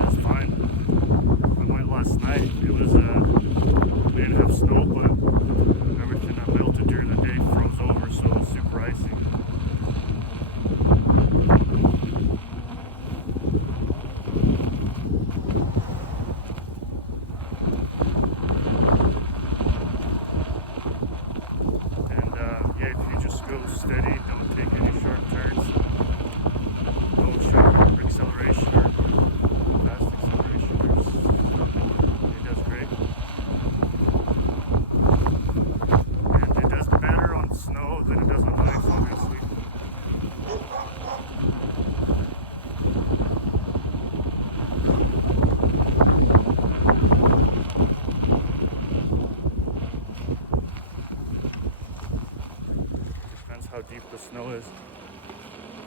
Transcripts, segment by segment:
That's fine. We went last night. It was we didn't have snow, but everything that melted during the day froze over, so it was super icy. And yeah, if you just go steady, don't take any sharp turns, no sharp acceleration or fast acceleration. It does great. And it does better on snow than it does on ice, obviously. Depends how deep the snow is.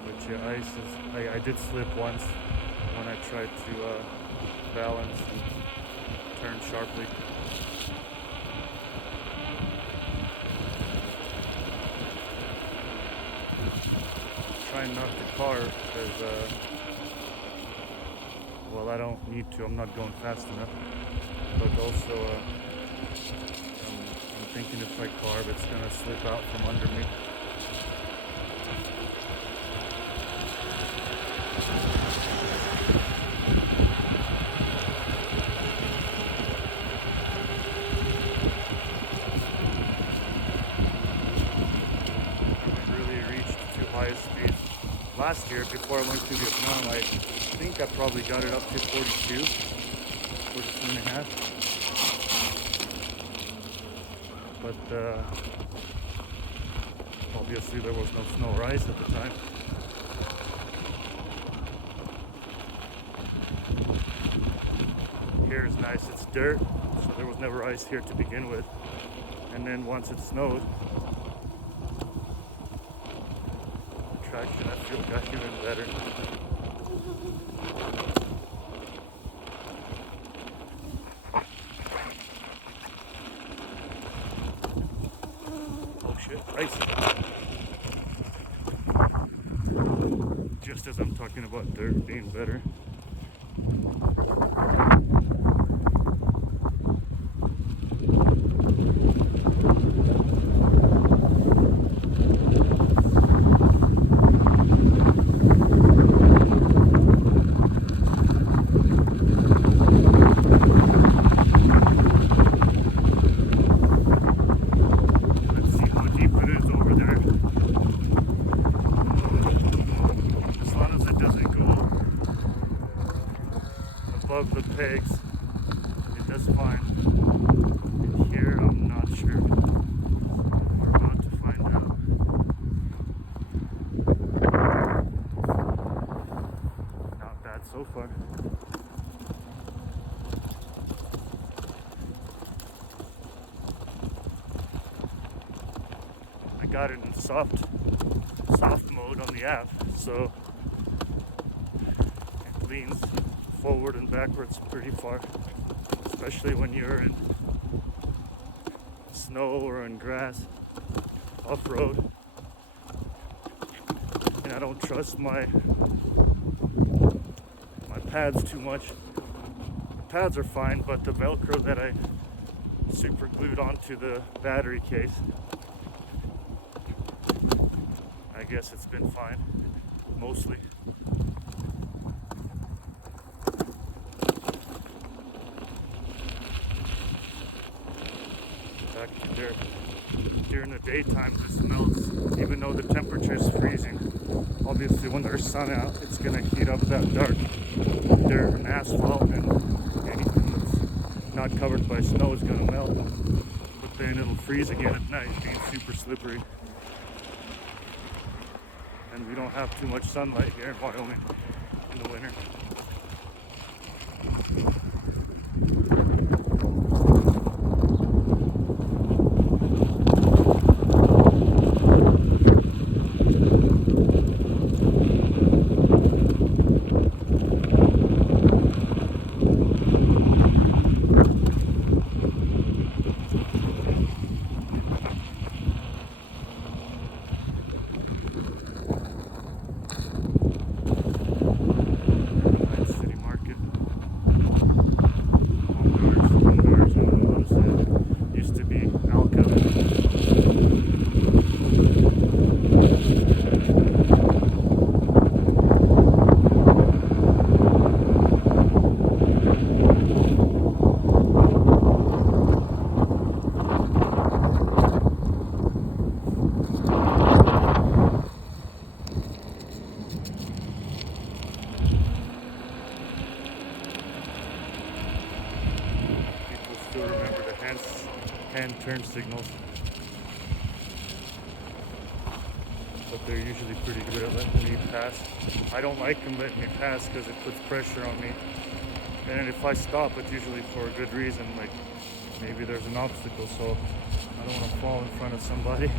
Which ice is, I did slip once when I tried to balance and turn sharply. Trying not to carve because, well, I don't need to, I'm not going fast enough. But also, I'm thinking if I carve, it's gonna slip out from under me. Speed. Last year, before I went to Vietnam, I think I probably got it up to 42 and a half. But obviously there was no snow or ice at the time. Here is nice, it's dirt, so there was never ice here to begin with. And then once it snowed, traction, I feel got even better. Oh shit, ice. Just as I'm talking about dirt being better. Above the pegs, it does fine. And here, I'm not sure. We're about to find out. Not bad so far. I got it in soft mode on the app, so it leans forward and backwards pretty far, especially when you're in snow or in grass, off-road. And I don't trust my pads too much. The pads are fine, but the Velcro that I super glued onto the battery case, I guess it's been fine, mostly. During the daytime, this melts, even though the temperature is freezing. Obviously, when there's sun out, it's going to heat up that dark dirt and asphalt, and anything that's not covered by snow is going to melt. But then it'll freeze again at night, being super slippery. And we don't have too much sunlight here in Wyoming in the winter. hand turn signals. But they're usually pretty good at letting me pass. I don't like them letting me pass because it puts pressure on me. And if I stop, it's usually for a good reason, like maybe there's an obstacle, so I don't want to fall in front of somebody.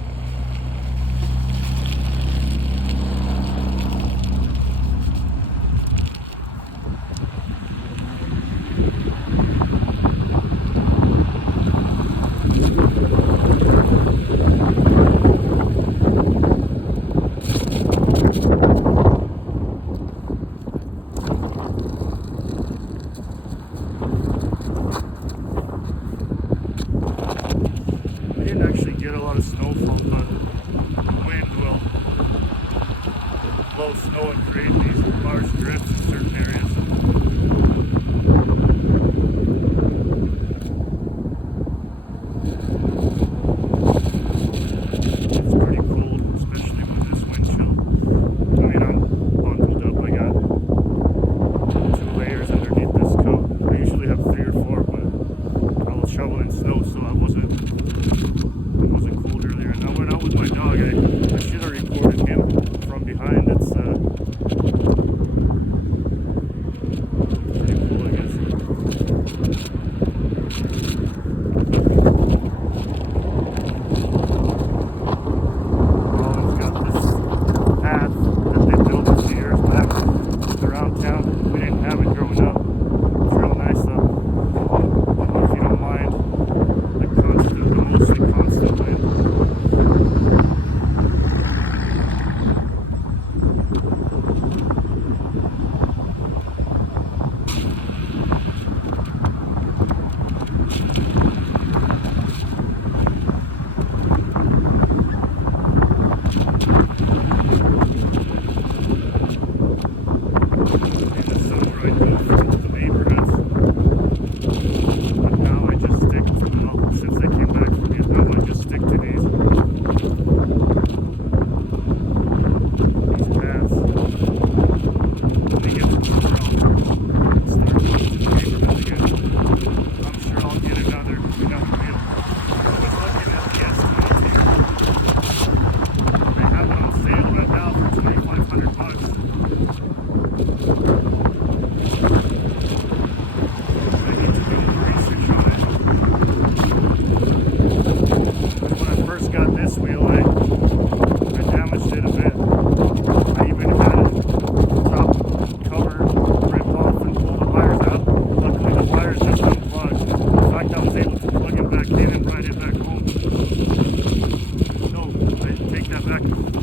Snowfall, but the wind will blow snow and create these large drifts in certain areas. It's pretty cold, especially with this wind chill. I mean, I'm bundled up. I got 2 layers underneath this coat. I usually have 3 or 4, but I was shoveling snow, so I wasn't cold earlier. And I went out with my dog. I should have recorded him from behind. It's pretty cool, I guess. Rollins got this path that they built a few years back around town. We didn't have it growing up. It's real nice though. If you don't mind the mostly constant wind.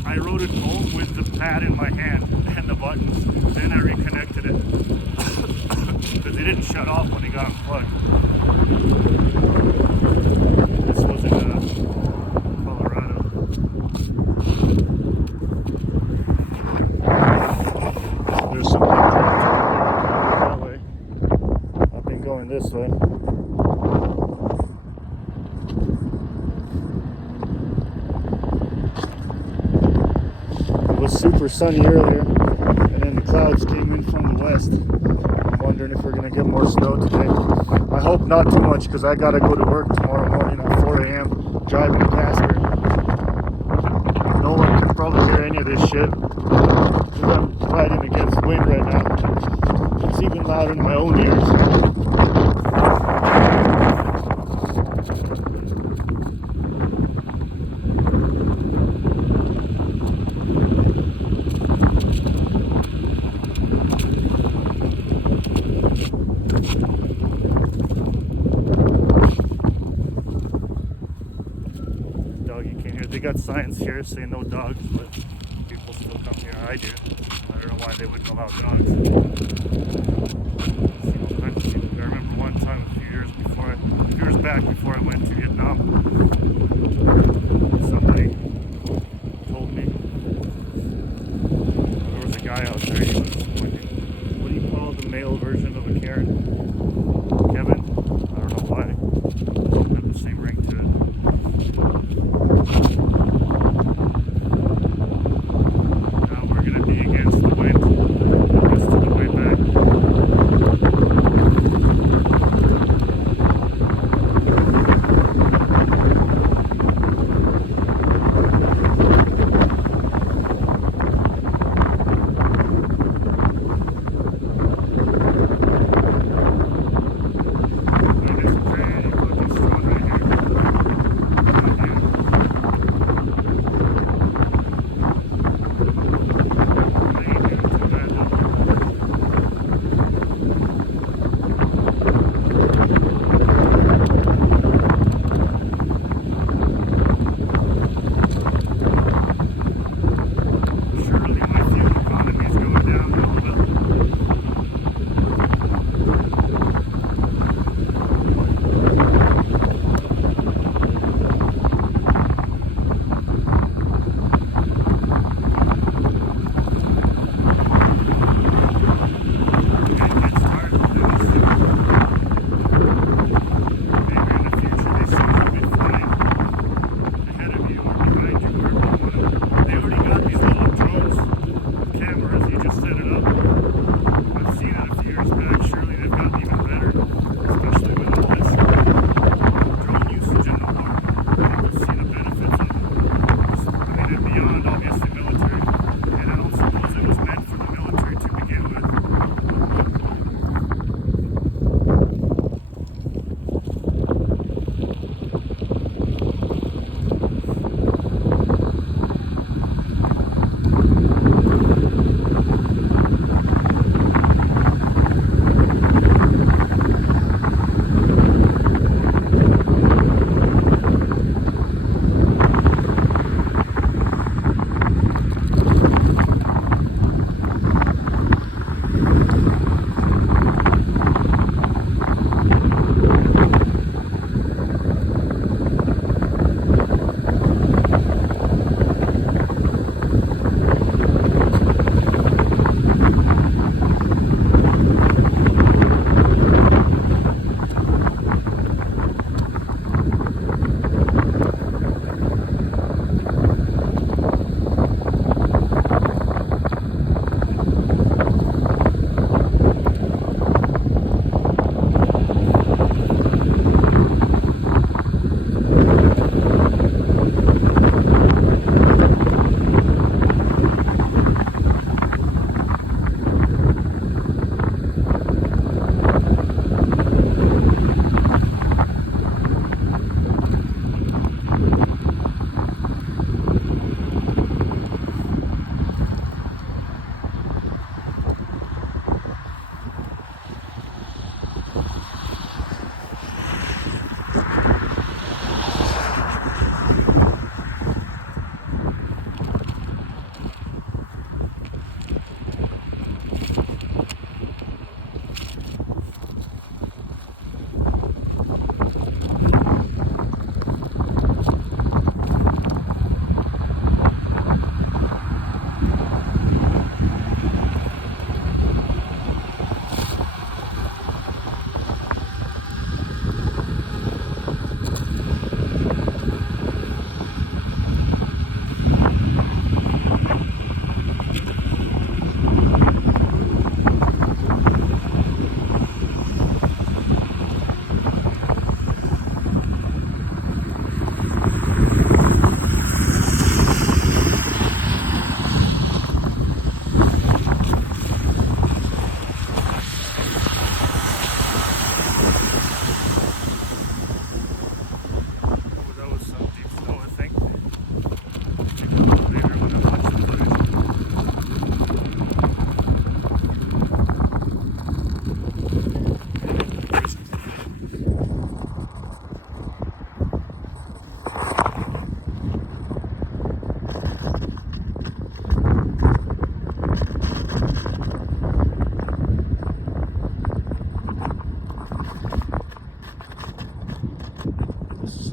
I rode it home with the pad in my hand and the buttons. Then I reconnected it because it didn't shut off when it got unplugged. This was in Colorado. There's some big trucks that way. I've been going this way. It was super sunny earlier, and then the clouds came in from the west. I'm wondering if we're going to get more snow today. I hope not too much, because I got to go to work tomorrow morning at 4 a.m. driving to Casper. No one can probably hear any of this shit, because I'm riding against wind right now. It's even louder in my own ears. They got signs here saying no dogs, but people still come here. I do. I don't know why they wouldn't allow dogs. I remember one time a few years back before I went to Vietnam, somebody told me there was a guy out there. He was like, what do you call the male version of a Karen? Kevin? I don't know why. It had the same ring to it. Now we're going to be against the wind the rest of the way back.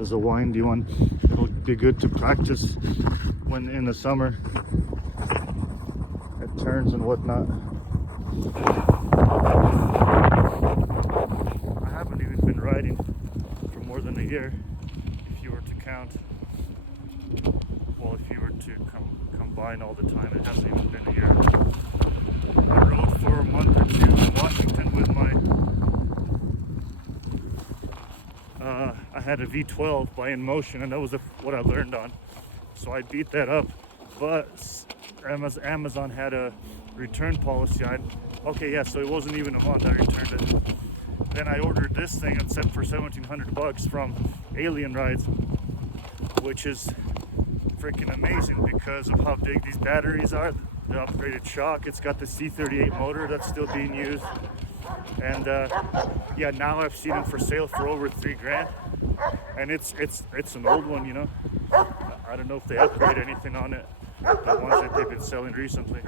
is a windy one. It'll be good to practice when in the summer at turns and whatnot. I haven't even been riding for more than a year, if you were to count. Well, if you were to combine all the time, it hasn't even been a year. I rode for a month or two in Washington with my I had a V12 by In Motion, and that was what I learned on. So I beat that up, but Amazon had a return policy. Okay, yeah, so it wasn't even a month I returned it. Then I ordered this thing and set for $1,700 from Alien Rides, which is freaking amazing because of how big these batteries are. The upgraded shock, it's got the C38 motor that's still being used. And yeah, now I've seen them for sale for over $3,000, and it's an old one, you know. I don't know if they upgrade anything on it, the ones that they've been selling recently.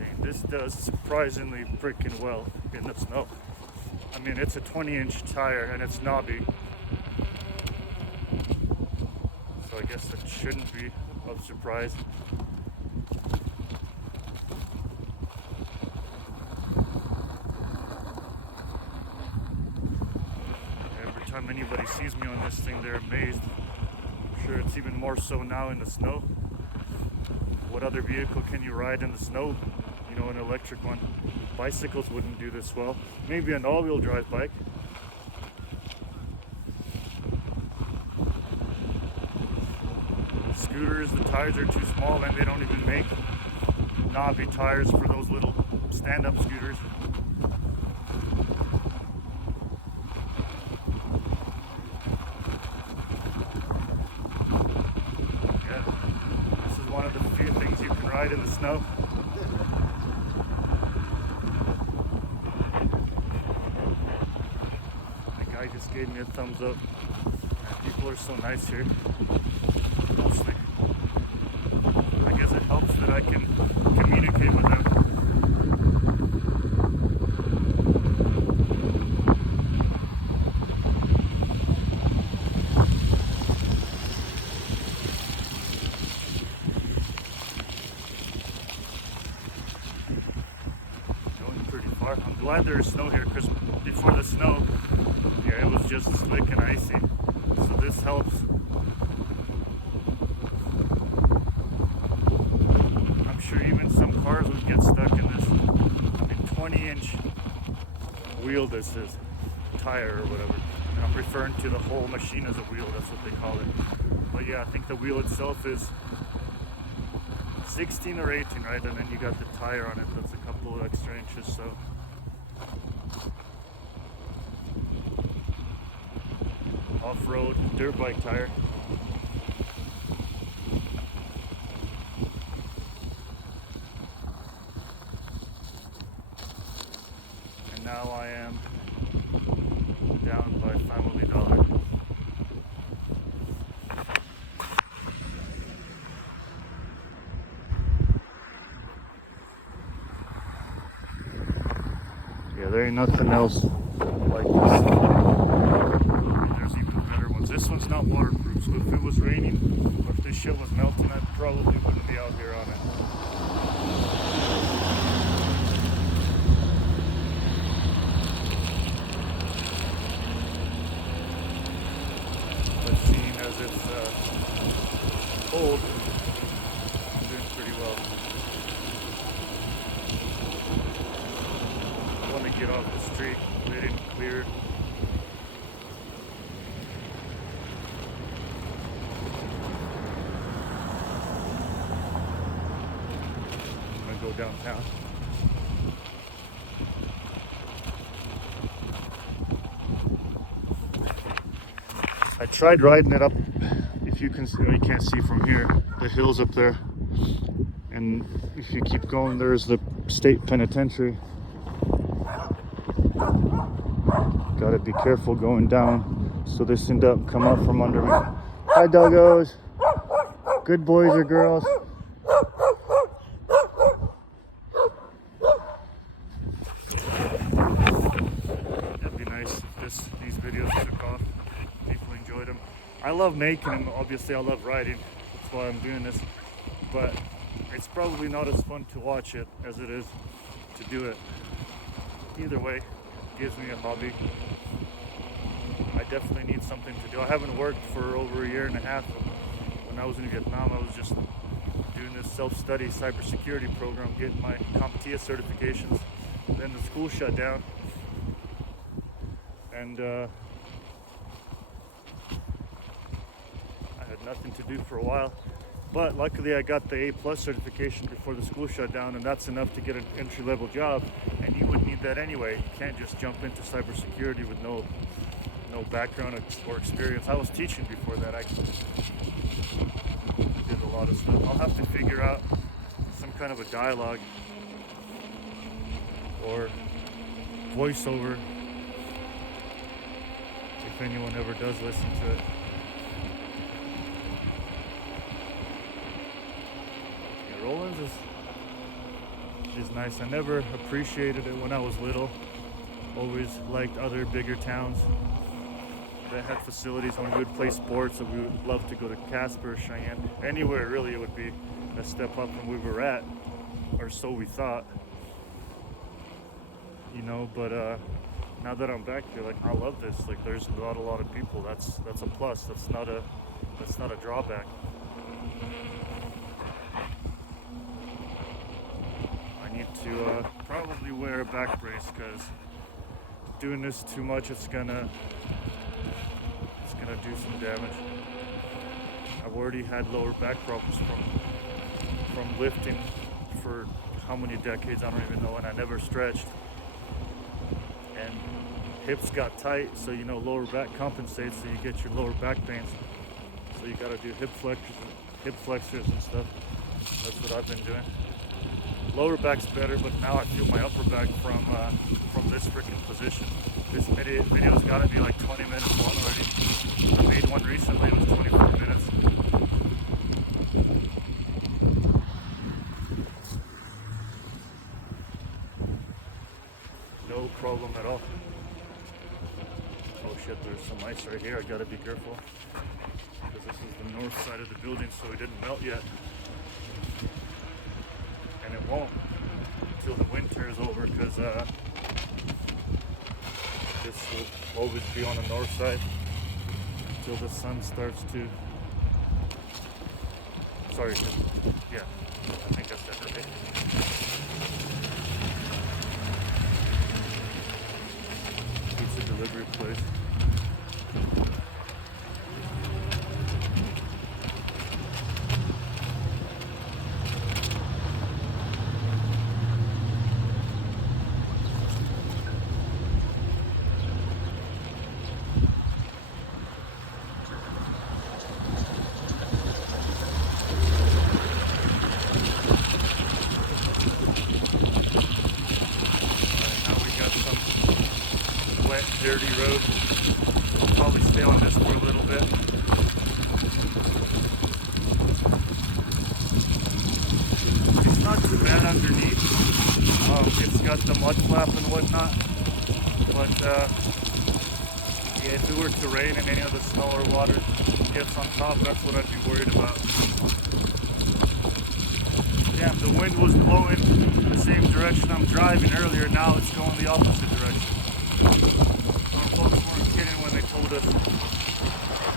And this does surprisingly freaking well in the snow. I mean, it's a 20-inch tire and it's knobby. So I guess that shouldn't be of surprise. Every time anybody sees me on this thing, they're amazed. I'm sure it's even more so now in the snow. What other vehicle can you ride in the snow? You know, an electric one. Bicycles wouldn't do this well. Maybe an all-wheel drive bike. Scooters, the tires are too small and they don't even make knobby tires for those little stand-up scooters. Yeah, this is one of the few things you can ride in the snow. The guy just gave me a thumbs up. People are so nice here. Mostly. I guess it helps that I can communicate with them. Going pretty far. I'm glad there is snow here because before the snow, yeah, it was just slick and icy. So this helps. I'm sure even some cars would get stuck in this. I mean, 20-inch wheel this is, tire or whatever. And I'm referring to the whole machine as a wheel, that's what they call it. But yeah, I think the wheel itself is 16 or 18, right? And then you got the tire on it, that's a couple of extra inches, so. Off-road dirt bike tire. And now I am down by Family Dollar. Yeah, there ain't nothing else like this. This one's not waterproof, so if it was raining or if this shit was melting, I probably wouldn't be out here on it. But seeing as it's cold, I'm doing pretty well. I want to get off the street. They didn't clear. Go downtown. I tried riding it up, if you can see, you can't see from here, the hills up there. And if you keep going, there's the state penitentiary. Gotta be careful going down, so this end up come up from under me. Hi doggos. Good boys or girls? love making them. Obviously, I love riding. That's why I'm doing this. But it's probably not as fun to watch it as it is to do it. Either way, it gives me a hobby. I definitely need something to do. I haven't worked for over a year and a half. When I was in Vietnam, I was just doing this self-study cybersecurity program, getting my CompTIA certifications. Then the school shut down, and I had nothing to do for a while. But luckily I got the A+ certification before the school shut down, and that's enough to get an entry-level job, and you would need that anyway. You can't just jump into cybersecurity with no background or experience. I was teaching before that. I did a lot of stuff. I'll have to figure out some kind of a dialogue or voiceover if anyone ever does listen to it. Yeah, Rollins is nice. I never appreciated it when I was little. Always liked other bigger towns that had facilities when we would play sports, that we would love to go to Casper, Cheyenne, anywhere really. It would be a step up from where we were at, or so we thought, you know. But now that I'm back here, like, I love this. Like, there's not a lot of people. That's a plus. That's not a drawback. I need to probably wear a back brace, because doing this too much, it's gonna do some damage. I've already had lower back problems from lifting for how many decades, I don't even know, and I never stretched. And hips got tight, so you know, lower back compensates, so you get your lower back pains. So you gotta do hip flexors and stuff. That's what I've been doing. Lower back's better, but now I feel my upper back from this freaking position. This video's gotta be like 20 minutes long already. I made one recently, it was 24 minutes. No problem at all. Oh shit, there's some ice right here. I gotta be careful, because this is the north side of the building, so it didn't melt yet. And it won't until the winter is over, because this will always be on the north side until the sun starts to, sorry, yeah, I think I said that right. Pizza delivery place. Wet, dirty road. We'll probably stay on this for a little bit. It's not too bad underneath. It's got the mud flap and whatnot. But yeah, if it were to rain and any of the snow or water gets on top, that's what I'd be worried about. Damn, the wind was blowing the same direction I'm driving earlier. Now it's going the opposite direction. Our folks weren't kidding when they told us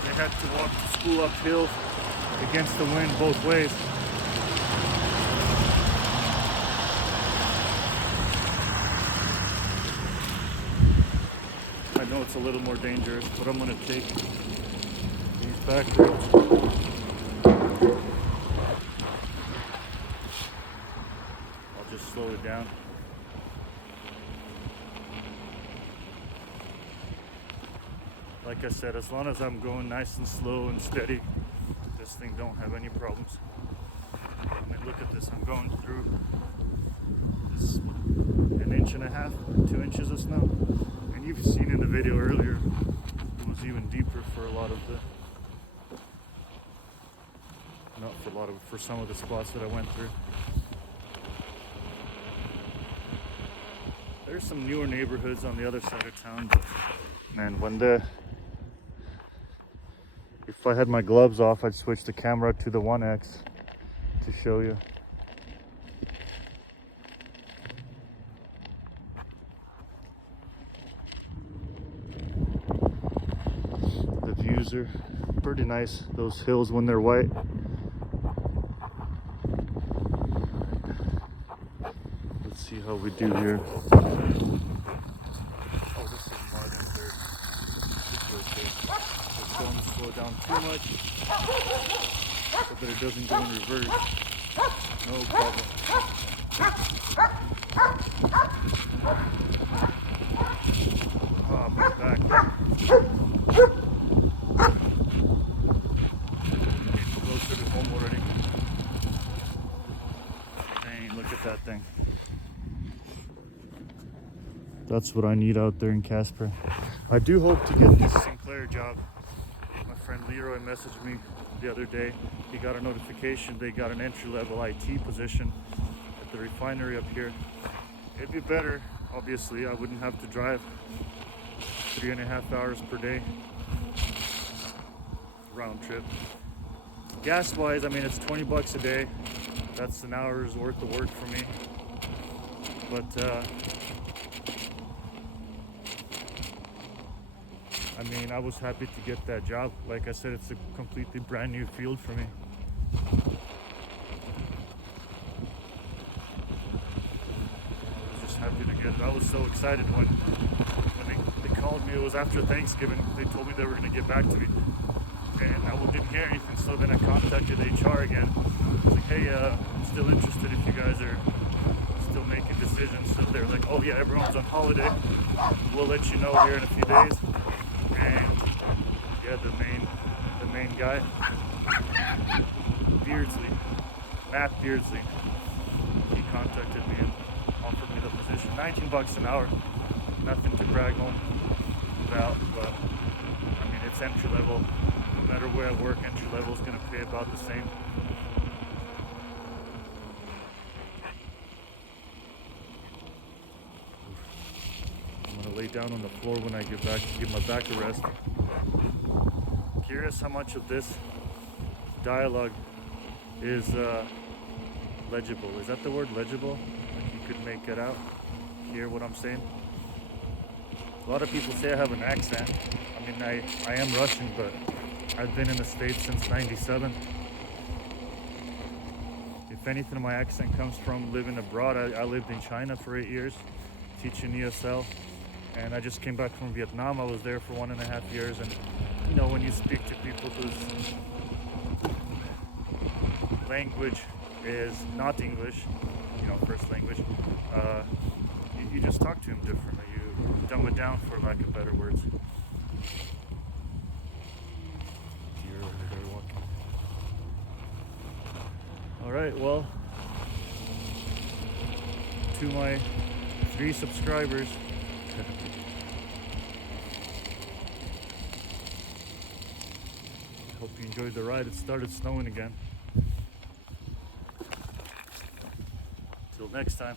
they had to walk to school uphill against the wind both ways. I know it's a little more dangerous, but I'm going to take these back roads. I'll just slow it down. Like I said, as long as I'm going nice and slow and steady, this thing don't have any problems. I mean, look at this. I'm going through this 1.5 inches, 2 inches of snow. And you've seen in the video earlier, it was even deeper for a lot of the, not for a lot of, for some of the spots that I went through. There's some newer neighborhoods on the other side of town, but man, when If I had my gloves off, I'd switch the camera to the 1X to show you. The views are pretty nice, those hills when they're white. Let's see how we do here. Oh, this is mud and dirt. Should be okay. Just don't slow down too much so that it doesn't go in reverse. No problem. Oh, my back. Closer to home already. Dang, look at that thing. That's what I need out there in Casper. I do hope to get this Sinclair job. My friend Leroy messaged me the other day. He got a notification they got an entry-level IT position at the refinery up here. It'd be better, obviously. I wouldn't have to drive 3.5 hours per day round trip. Gas-wise, I mean, it's 20 bucks a day. That's an hour's worth of work for me. But I mean, I was happy to get that job. Like I said, it's a completely brand new field for me. I was just happy to get it. I was so excited when they called me. It was after Thanksgiving. They told me they were going to get back to me. And I didn't hear anything, so then I contacted HR again. I was like, hey, I'm still interested if you guys are still making decisions. So they're like, oh yeah, everyone's on holiday. We'll let you know here in a few days. And yeah, the main guy, Beardsley, Matt Beardsley, he contacted me and offered me the position. 19 bucks an hour, nothing to brag home about, but I mean, it's entry level. No matter where I work, entry level is going to pay about the same. I'm going to lay down on the floor when I get back to give my back a rest. Curious how much of this dialogue is legible. Is that the word, legible? Like you could make it out, hear what I'm saying? A lot of people say I have an accent. I mean, I am Russian, but I've been in the States since '97. If anything, my accent comes from living abroad. I lived in China for 8 years, teaching ESL. And I just came back from Vietnam. I was there for 1.5 years. And, you know, when you speak to people whose language is not English, you know, first language, you just talk to them differently. You dumb it down, for lack of better words. Deer over there walking. All right, well, to my 3 subscribers, hope you enjoyed the ride. It started snowing again. Till next time.